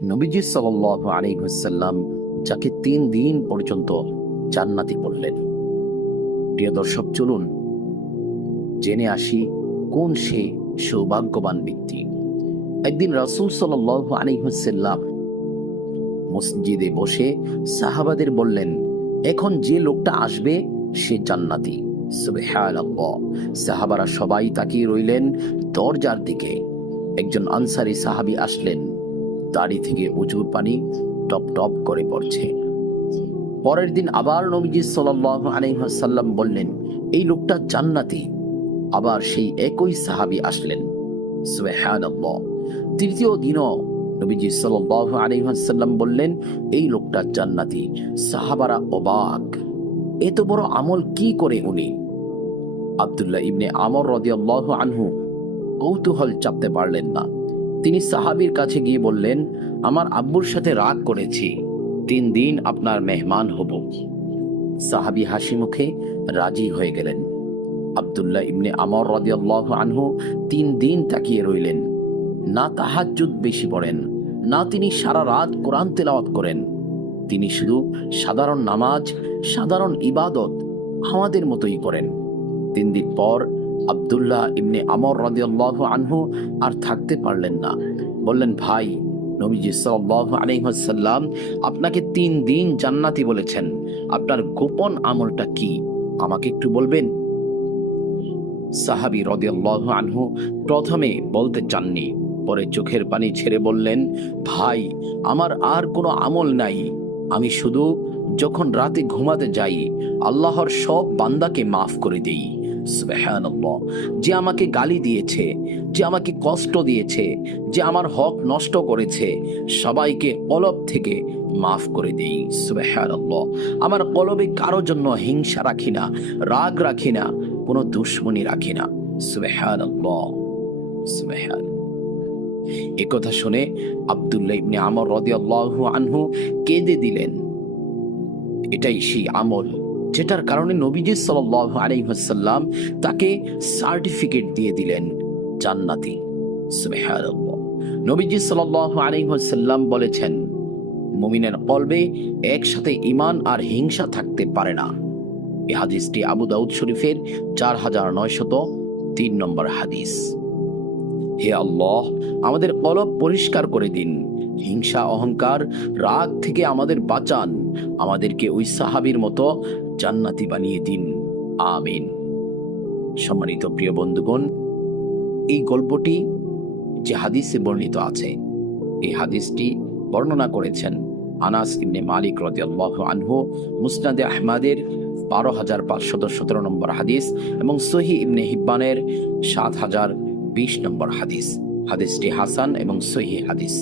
নবীজি সাল্লাল্লাহু আলাইহি ওয়াসাল্লাম যাকে 3 দিন পর্যন্ত জান্নাতি বললেন। প্রিয় দর্শক, চলুন জেনে আসি কোন সে সৌভাগ্যবান ব্যক্তি। একদিন রাসূল সাল্লাল্লাহু আলাইহি ওয়াসাল্লাম মসজিদে বসে সাহাবাদের বললেন, এখন যে লোকটা আসবে সে জান্নাতি। সুবহানাল্লাহ। সাহাবারা সবাই তাকিয়ে রইলেন দরজার দিকে। একজন আনসারী সাহাবী আসলেন, দাড়ি থেকে উজুর পানি টপ টপ করে পড়ছে। পরের দিন আবার নবীজি সাল্লাল্লাহু আলাইহি ওয়াসাল্লাম বললেন, এই লোকটা জান্নাতি। আবার সেই একই সাহাবী আসলেন। সুবহানাল্লাহ। তৃতীয় দিনও নবীজি সাল্লাল্লাহু আলাইহি ওয়াসাল্লাম বললেন, এই লোকটা জান্নাতি। সাহাবারা অবাক, এত বড় আমল কি করে উনি? আব্দুল্লাহ ইবনে আমর রাদিয়াল্লাহু আনহু কৌতূহল চাপতে পারলেন না। তিনি সাহাবীর কাছে গিয়ে বললেন, আমার আব্বুর সাথে রাগ করেছি, 3 দিন আপনার মেহমান হব। সাহাবী হাসি মুখে রাজি হয়ে গেলেন। আব্দুল্লাহ ইবনে আমর রাদিয়াল্লাহু আনহু 3 দিন তাকিয়ে রইলেন। না তাহাজ্জুদ বেশি পড়েন, না তিনি সারা রাত কোরআন তেলাওয়াত করেন। তিনি শুধু সাধারণ নামাজ, সাধারণ ইবাদত আমাদের মতোই করেন। 3 দিন পর আব্দুল্লাহ ইবনে আমর রাদিয়াল্লাহু আনহু আর থাকতে পারলেন না। বললেন, ভাই, নবীজি সাল্লাল্লাহু আলাইহি ওয়াসাল্লাম আপনাকে 3 দিন জান্নাতি বলেছেন। আপনার গোপন আমলটা কি, আমাকে একটু বলবেন? সাহাবী রাদিয়াল্লাহু আনহু প্রথমে বলতে চাননি, পরে চোখের পানি ছেড়ে বললেন, ভাই, আমার আর কোনো আমল নাই। আমি শুধু যখন রাতে ঘুমাতে যাই আল্লাহর সব বান্দাকে মাফ করে দেই। সুবহানাল্লাহ। যে আমাকে গালি দিয়েছে, যে আমাকে কষ্ট দিয়েছে, যে আমার হক নষ্ট করেছে, সবাইকে কলব থেকে মাফ করে দেই। সুবহানাল্লাহ। আমার কলবে কারো জন্য হিংসা রাখি না, রাগ রাখি না, কোনো দুশ্মনী রাখি না। সুবহানাল্লাহ, সুবহানাল্লাহ। একথা শুনে আব্দুল্লাহ ইবনে আমর রাদিয়াল্লাহু আনহু কেঁদে দিলেন। এটাই সেই আমল যেটার কারণে নবীজি সাল্লাল্লাহু আলাইহি ওয়াসাল্লাম তাকে সার্টিফিকেট দিয়ে দিলেন জান্নাতি। সুবহানাল্লাহ। নবীজি সাল্লাল্লাহু আলাইহি ওয়াসাল্লাম বলেছেন, মুমিনের কলবে একসাথে ঈমান আর হিংসা থাকতে পারে না। এই হাদিসটি আবু দাউদ শরীফের 4903 নম্বর হাদিস। হে আল্লাহ, আমাদের কলব পরিষ্কার করে দিন, হিংসা, অহংকার, রাগ থেকে আমাদের বাঁচান, আমাদেরকে ওই সাহাবীর মতো জান্নাতি বানিয়ে দিন। আমিন। সম্মানিত প্রিয় বন্ধুগণ, এই গল্পটি যে হাদিসে বর্ণিত আছে, এই হাদিসটি বর্ণনা করেছেন আনাস ইবনে মালিক রাদিয়াল্লাহু আনহু মুসনাদে আহমদের 12517 নম্বর হাদিস এবং সহিহ ইবনে হিব্বানের 7020 নম্বর হাদিস। হাদিসটি হাসান এবং সহিহ হাদিস।